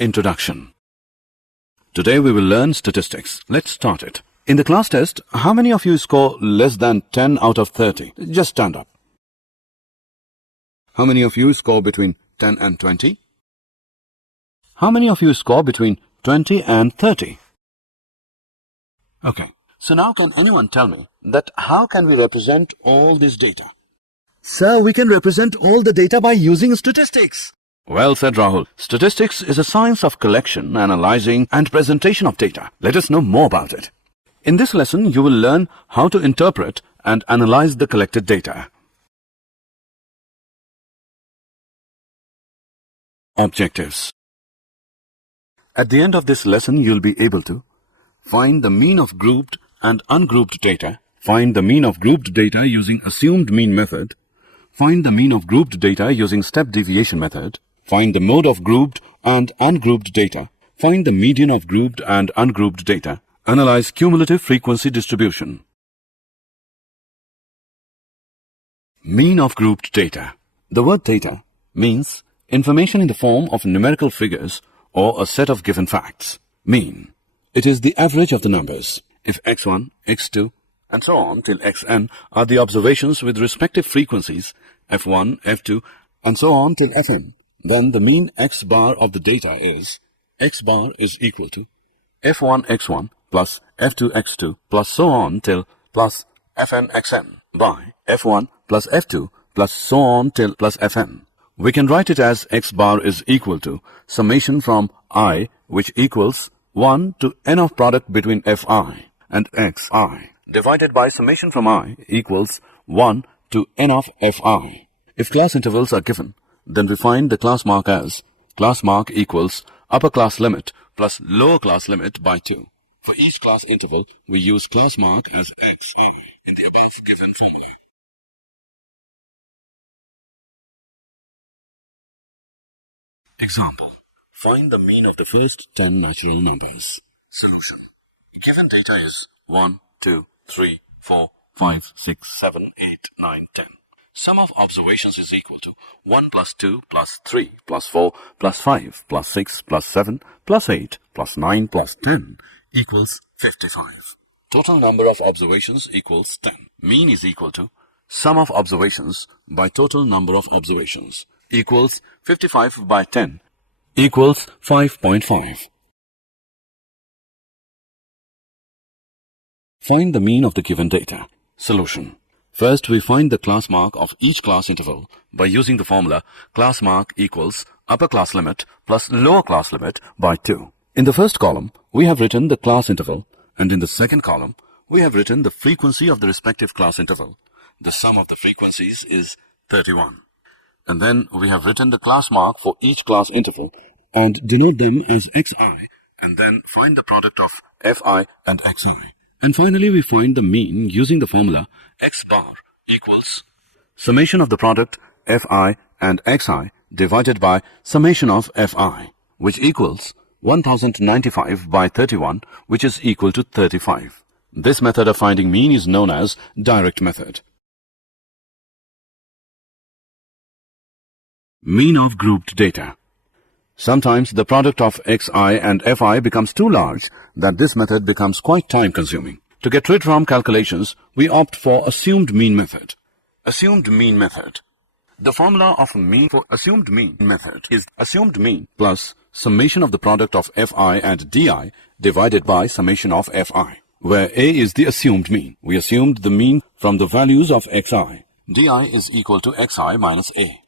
Introduction. Today we will learn statistics. Let's start it. In the class test, how many of you score less than 10 out of 30? Just stand up. How many of you score between 10 and 20? How many of you score between 20 and 30? Okay. So now can anyone tell me that how can we represent all this data? Sir, we can represent all the data by using statistics. Well said, Rahul. Statistics is a science of collection, analyzing and presentation of data. Let us know more about it. In this lesson, you will learn how to interpret and analyze the collected data. Objectives. At the end of this lesson, you'll be able to find the mean of grouped and ungrouped data, find the mean of grouped data using assumed mean method, find the mean of grouped data using step deviation method, find the mode of grouped and ungrouped data, find the median of grouped and ungrouped data, analyze cumulative frequency distribution. Mean of grouped data. The word data means information in the form of numerical figures or a set of given facts. Mean. It is the average of the numbers. If x1, x2, and so on till xn are the observations with respective frequencies, f1, f2, and so on till fn, then the mean x bar of the data is x bar is equal to f1 x1 plus f2 x2 plus so on till plus fn xn by f1 plus f2 plus so on till plus fn. We can write it as x bar is equal to summation from I, which equals 1 to n of product between fi and xi, divided by summation from I equals 1 to n of fi. If class intervals are given, then we find the class mark as class mark equals upper class limit plus lower class limit by 2. For each class interval, we use class mark as xi in the above given formula. Example. Find the mean of the first 10 natural numbers. Solution. Given data is 1, 2, 3, 4, 5, 6, 7, 8, 9, 10. Sum of observations is equal to 1 plus 2 plus 3 plus 4 plus 5 plus 6 plus 7 plus 8 plus 9 plus 10 equals 55. Total number of observations equals 10. Mean is equal to sum of observations by total number of observations equals 55 by 10 equals 5.5. Find the mean of the given data. Solution. First, we find the class mark of each class interval by using the formula class mark equals upper class limit plus lower class limit by 2. In the first column, we have written the class interval, and in the second column, we have written the frequency of the respective class interval. The sum of the frequencies is 31. And then we have written the class mark for each class interval and denote them as xi, and then find the product of fi and xi. And finally, we find the mean using the formula x bar equals summation of the product fi and xi divided by summation of fi, which equals 1095 by 31, which is equal to 35. This method of finding mean is known as direct method. Mean of grouped data. Sometimes the product of xi and fi becomes too large that this method becomes quite time-consuming. To get rid from calculations, we opt for assumed mean method. Assumed mean method. The formula of mean for assumed mean method is assumed mean plus summation of the product of fi and di divided by summation of fi, where a is the assumed mean. We assumed the mean from the values of xi. di is equal to xi minus a.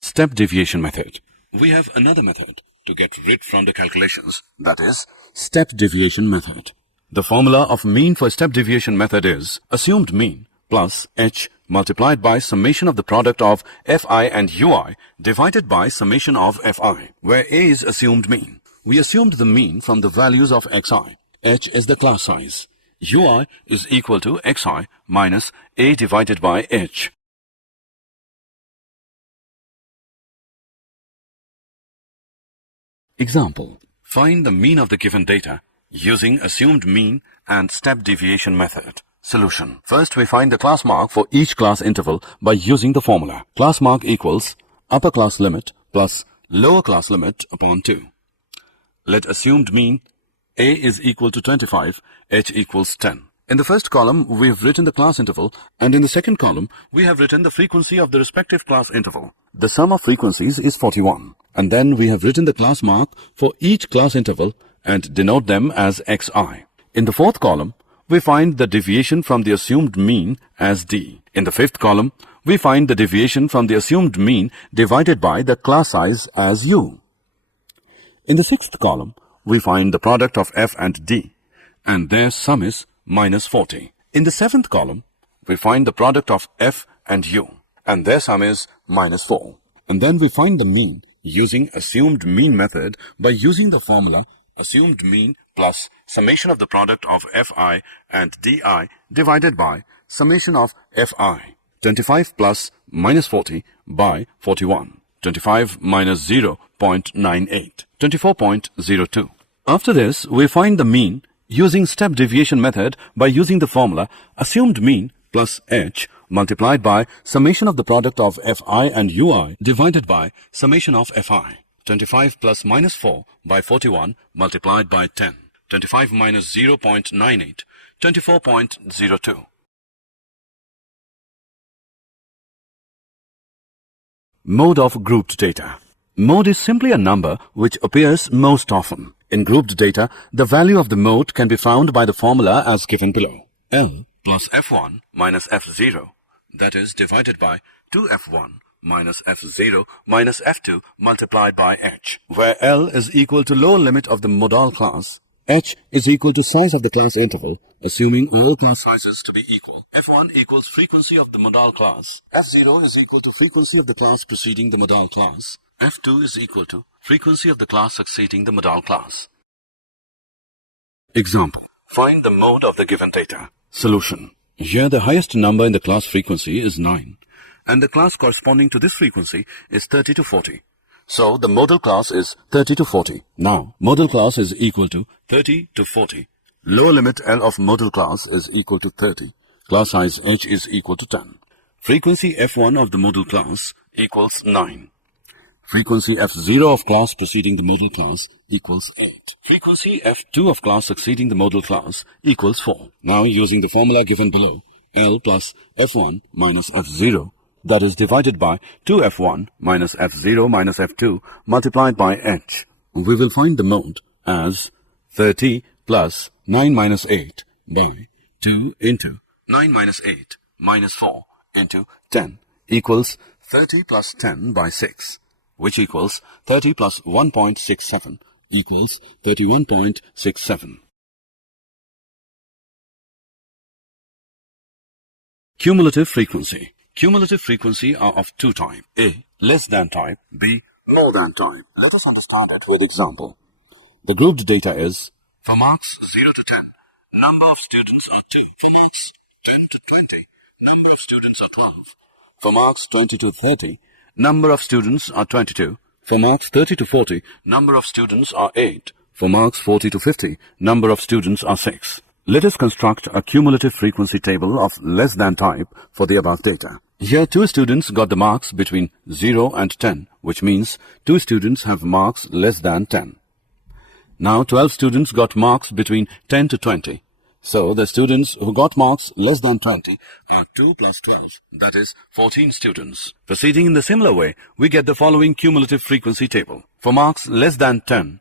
Step deviation method. We have another method to get rid from the calculations, that is, step deviation method. The formula of mean for step deviation method is assumed mean plus h multiplied by summation of the product of fi and ui divided by summation of fi, where a is assumed mean. We assumed the mean from the values of xi. H is the class size. ui is equal to xi minus a divided by h. Example. Find the mean of the given data using assumed mean and step deviation method. Solution. First, we find the class mark for each class interval by using the formula. Class mark equals upper class limit plus lower class limit upon 2. Let assumed mean A is equal to 25, H equals 10. In the first column, we have written the class interval, and in the second column, we have written the frequency of the respective class interval. The sum of frequencies is 41. And then we have written the class mark for each class interval and denote them as xi. In the fourth column, we find the deviation from the assumed mean as d. In the fifth column, we find the deviation from the assumed mean divided by the class size as u. In the sixth column, we find the product of f and d, and their sum is minus 40. In the seventh column, we find the product of f and u, and their sum is minus 4. And then we find the mean using assumed mean method by using the formula assumed mean plus summation of the product of fi and di divided by summation of fi. 25 plus minus 40 by 41. 25 minus 0.98. 24.02. After this, we find the mean using step deviation method by using the formula assumed mean plus h multiplied by summation of the product of fi and ui divided by summation of fi. 25 plus minus 4 by 41 multiplied by 10. 25 minus 0.98. 24.02. Mode of grouped data. Mode is simply a number which appears most often. In grouped data, the value of the mode can be found by the formula as given below. L plus f1 minus f0, that is divided by 2f1 minus f0 minus f2 multiplied by h, where L is equal to lower limit of the modal class, h is equal to size of the class interval, assuming all class sizes to be equal. f1 equals frequency of the modal class, f0 is equal to frequency of the class preceding the modal class, f2 is equal to frequency of the class succeeding the modal class. Example. Find the mode of the given data. Solution. Here the highest number in the class frequency is 9, and the class corresponding to this frequency is 30 to 40. So the modal class is 30 to 40. Now, modal class is equal to 30 to 40. Lower limit L of modal class is equal to 30. Class size H is equal to 10. Frequency F1 of the modal class equals 9. Frequency F0 of class preceding the modal class equals 8. Frequency F2 of class succeeding the modal class equals 4. Now, using the formula given below, L plus F1 minus F0, that is divided by 2f1 minus f0 minus f2 multiplied by h, we will find the mode as 30 plus 9 minus 8 by 2 into 9 minus 8 minus 4 into 10 equals 30 plus 10 by 6, which equals 30 plus 1.67 equals 31.67. Cumulative frequency. Cumulative frequency are of two types. A. Less than type. B. More than type. Let us understand it with example. The grouped data is, for marks 0 to 10, number of students are 2. For marks 10 to 20, number of students are 12. For marks 20 to 30, number of students are 22. For marks 30 to 40, number of students are 8. For marks 40 to 50, number of students are 6. Let us construct a cumulative frequency table of less than type for the above data. Here 2 students got the marks between 0 and 10, which means 2 students have marks less than 10. Now 12 students got marks between 10 to 20. So the students who got marks less than 20 are 2 plus 12, that is 14 students. Proceeding in the similar way, we get the following cumulative frequency table. For marks less than 10,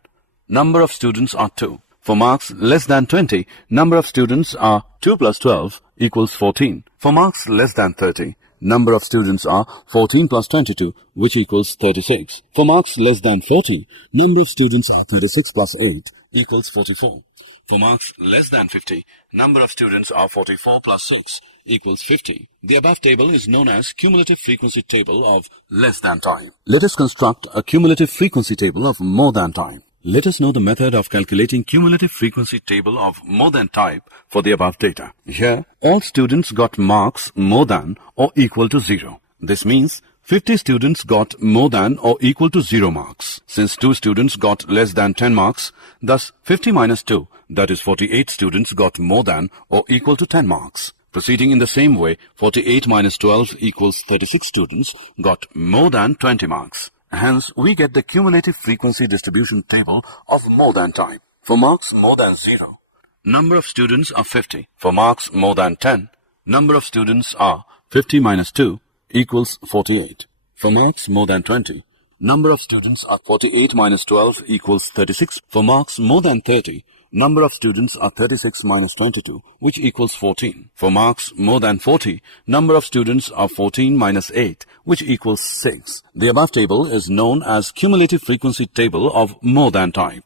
number of students are 2. For marks less than 20, number of students are 2 plus 12 equals 14. For marks less than 30, number of students are 14 plus 22, which equals 36. For marks less than 40, number of students are 36 plus 8 equals 44. For marks less than 50, number of students are 44 plus 6 equals 50. The above table is known as cumulative frequency table of less than type. Let us construct a cumulative frequency table of more than type. Let us know the method of calculating cumulative frequency table of more than type for the above data. Here, all students got marks more than or equal to 0. This means 50 students got more than or equal to 0 marks. Since 2 students got less than 10 marks, thus 50 minus 2, that is 48 students got more than or equal to 10 marks. Proceeding in the same way, 48 minus 12 equals 36 students got more than 20 marks. Hence, we get the cumulative frequency distribution table of more than type. For marks more than 0, number of students are 50. For marks more than 10, number of students are 50 minus 2 equals 48. For marks more than 20, number of students are 48 minus 12 equals 36. For marks more than 30, number of students are 36 minus 22, which equals 14. For marks more than 40, number of students are 14 minus 8, which equals 6. The above table is known as cumulative frequency table of more than type.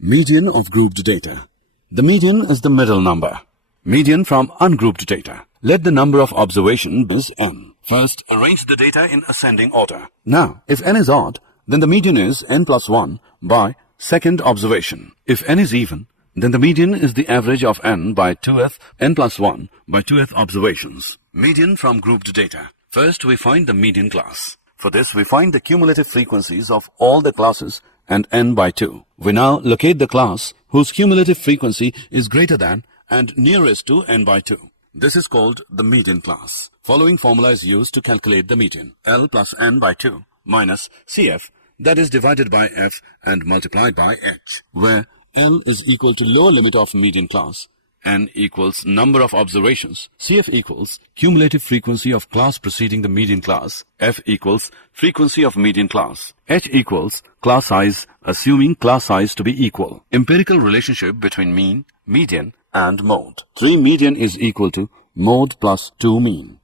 Median of grouped data. The median is the middle number. Median from ungrouped data. Let the number of observation be n. First, arrange the data in ascending order. Now, if n is odd, then the median is n plus 1 by second observation. If n is even, then the median is the average of n by 2th n plus 1 by 2th observations. Median from grouped data. First, we find the median class. For this, we find the cumulative frequencies of all the classes and n by 2. We now locate the class whose cumulative frequency is greater than and nearest to n by 2. This is called the median class. Following formula is used to calculate the median. L plus n by 2 minus CF, that is divided by f and multiplied by h, where L is equal to lower limit of median class, n equals number of observations, CF equals cumulative frequency of class preceding the median class, f equals frequency of median class, h equals class size assuming class size to be equal. Empirical relationship between mean, median and mode. 3 median is equal to mode plus 2 mean.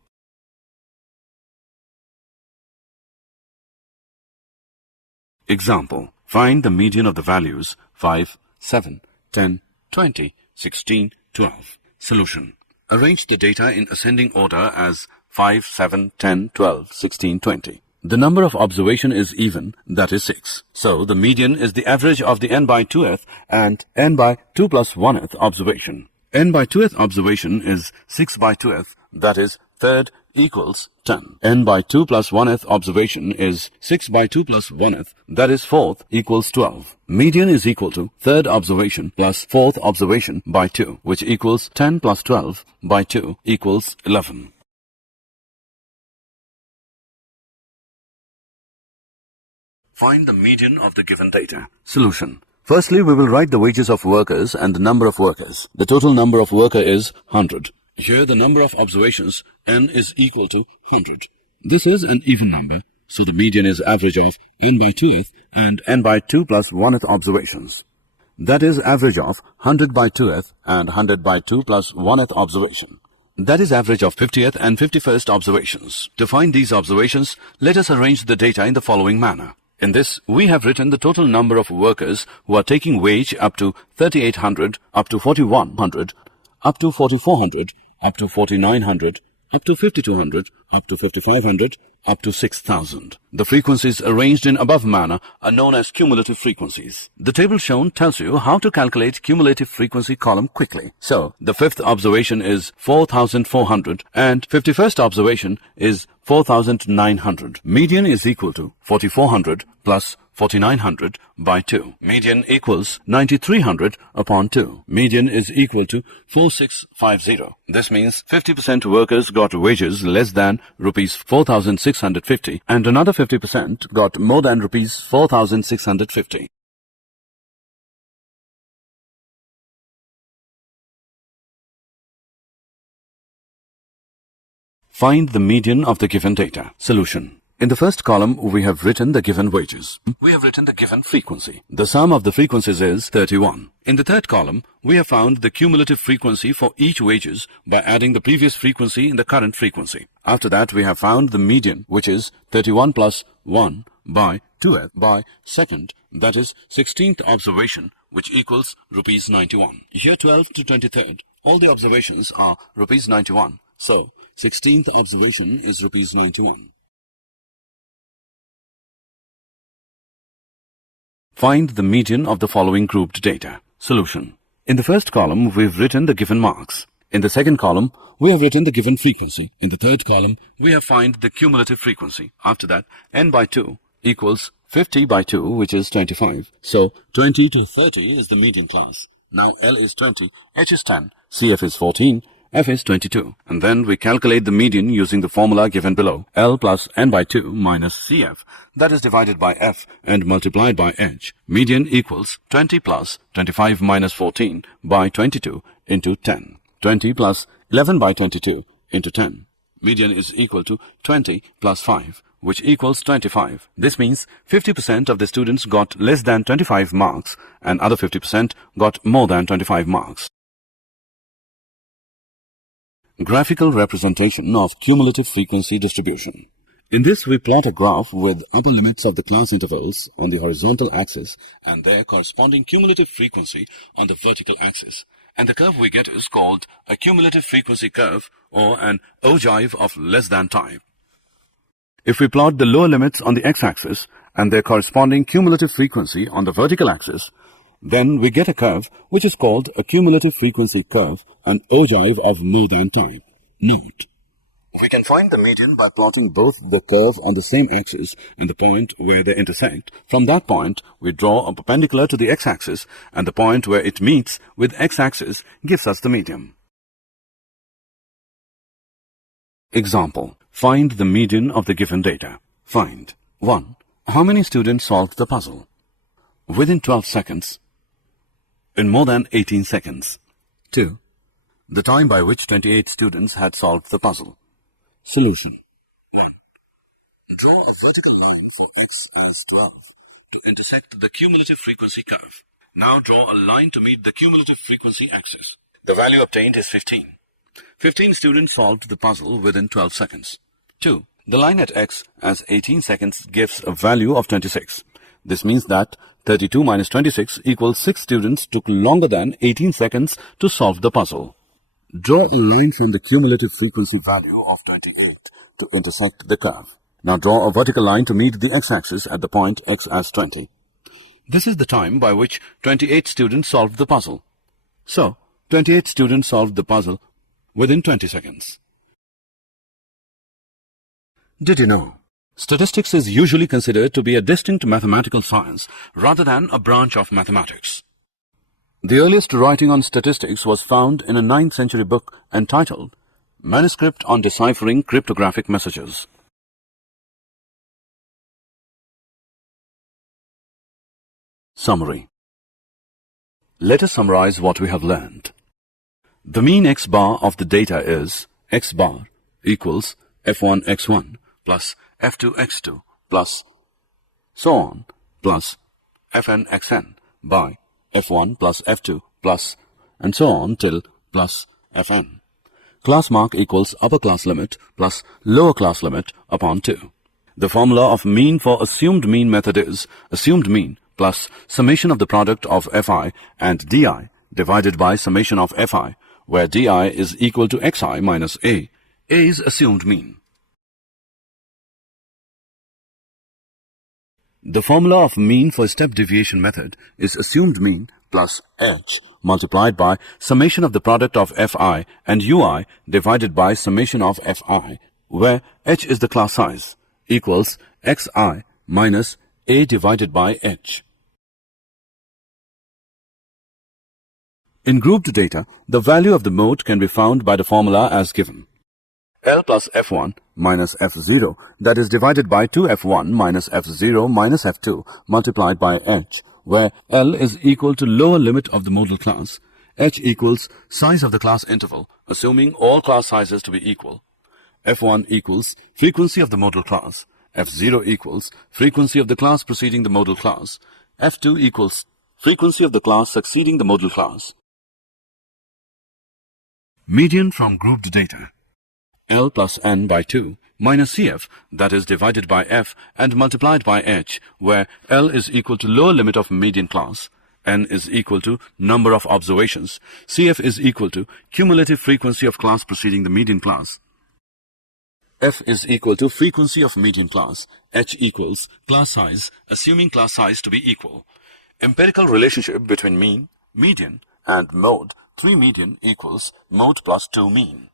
Example. Find the median of the values 5, 7, 10, 20, 16, 12. Solution. Arrange the data in ascending order as 5, 7, 10, 12, 16, 20. The number of observation is even, that is 6. So the median is the average of the n by 2th and n by 2 plus 1th observation. N by 2th observation is 6 by 2th, that is third equals 10. N by 2 plus 1th observation is 6 by 2 plus 1th, that is 4th equals 12. Median is equal to third observation plus 4th observation by 2, which equals 10 plus 12 by 2 equals 11. Find the median of the given data. Solution. Firstly, we will write the wages of workers and the number of workers. The total number of worker is 100. Here the number of observations, n, is equal to 100. This is an even number, so the median is average of n by 2th and n by 2 plus 1th observations. That is average of 100 by 2th and 100 by 2 plus 1th observation. That is average of 50th and 51st observations. To find these observations, let us arrange the data in the following manner. In this, we have written the total number of workers who are taking wage up to 3800, up to 4100, up to 4400, up to 4900, up to 5200, up to 5500, up to 6000. The frequencies arranged in above manner are known as cumulative frequencies. The table shown tells you how to calculate cumulative frequency column quickly. So, the 5th observation is 4400 and 51st observation is 4900. Median is equal to 4400 plus 4900 by 2. Median equals 9300 upon 2. Median is equal to 4650. This means 50% workers got wages less than rupees 4650 and another 50% got more than rupees 4650. Find the median of the given data. Solution. In the first column, we have written the given wages. We have written the given frequency. The sum of the frequencies is 31. In the third column, we have found the cumulative frequency for each wages by adding the previous frequency in the current frequency. After that, we have found the median, which is 31 plus 1 by 2th by second, that is 16th observation, which equals rupees 91. Here 12th to 23rd, all the observations are rupees 91. So, 16th observation is rupees 91. Find the median of the following grouped data. Solution. In the first column, we've written the given marks. In the second column, we have written the given frequency. In the third column, we have found the cumulative frequency. After that, n by 2 equals 50 by 2, which is 25. So, 20 to 30 is the median class. Now, L is 20, H is 10, CF is 14, f is 22. And then we calculate the median using the formula given below, L plus n by 2 minus CF, that is divided by f and multiplied by h. Median equals 20 plus 25 minus 14 by 22 into 10. 20 plus 11 by 22 into 10. Median is equal to 20 plus 5, which equals 25. This means 50% of the students got less than 25 marks and other 50% got more than 25 marks. Graphical representation of cumulative frequency distribution. In this, we plot a graph with upper limits of the class intervals on the horizontal axis and their corresponding cumulative frequency on the vertical axis. And the curve we get is called a cumulative frequency curve or an ogive of less than type. If we plot the lower limits on the x-axis and their corresponding cumulative frequency on the vertical axis, then we get a curve which is called a cumulative frequency curve, an ogive of more than type. Note: we can find the median by plotting both the curve on the same axis and the point where they intersect. From that point, we draw a perpendicular to the x-axis, and the point where it meets with x-axis gives us the median. Example: find the median of the given data. Find 1. How many students solved the puzzle? Within 12 seconds. In more than 18 seconds. 2. The time by which 28 students had solved the puzzle. Solution. 1. Draw a vertical line for x as 12 to intersect the cumulative frequency curve. Now draw a line to meet the cumulative frequency axis. The value obtained is 15. 15 students solved the puzzle within 12 seconds. 2. The line at x as 18 seconds gives a value of 26. This means that 32 minus 26 equals 6 students took longer than 18 seconds to solve the puzzle. Draw a line from the cumulative frequency value of 28 to intersect the curve. Now draw a vertical line to meet the x-axis at the point x as 20. This is the time by which 28 students solved the puzzle. So, 28 students solved the puzzle within 20 seconds. Did you know? Statistics is usually considered to be a distinct mathematical science rather than a branch of mathematics. The earliest writing on statistics was found in a 9th century book entitled Manuscript on Deciphering Cryptographic Messages. Summary. Let us summarize what we have learned. The mean x bar of the data is x bar equals f1 x1 plus f2 x2 plus so on plus fn xn by f1 plus f2 plus and so on till plus fn. Class mark equals upper class limit plus lower class limit upon 2. The formula of mean for assumed mean method is assumed mean plus summation of the product of fi and di divided by summation of fi, where di is equal to xi minus a. A is assumed mean. The formula of mean for step deviation method is assumed mean plus h multiplied by summation of the product of fi and ui divided by summation of fi, where h is the class size, equals xi minus a divided by h. In grouped data, the value of the mode can be found by the formula as given. L plus f1 minus f0, that is divided by 2f1 minus f0 minus f2 multiplied by h, where L is equal to lower limit of the modal class, h equals size of the class interval, assuming all class sizes to be equal. f1 equals frequency of the modal class, f0 equals frequency of the class preceding the modal class, f2 equals frequency of the class succeeding the modal class. Median from grouped data. L plus n by 2 minus CF, that is divided by f and multiplied by h, where L is equal to lower limit of median class, n is equal to number of observations, CF is equal to cumulative frequency of class preceding the median class, f is equal to frequency of median class, h equals class size, assuming class size to be equal. Empirical relationship between mean, median and mode. 3 median equals mode plus 2 mean.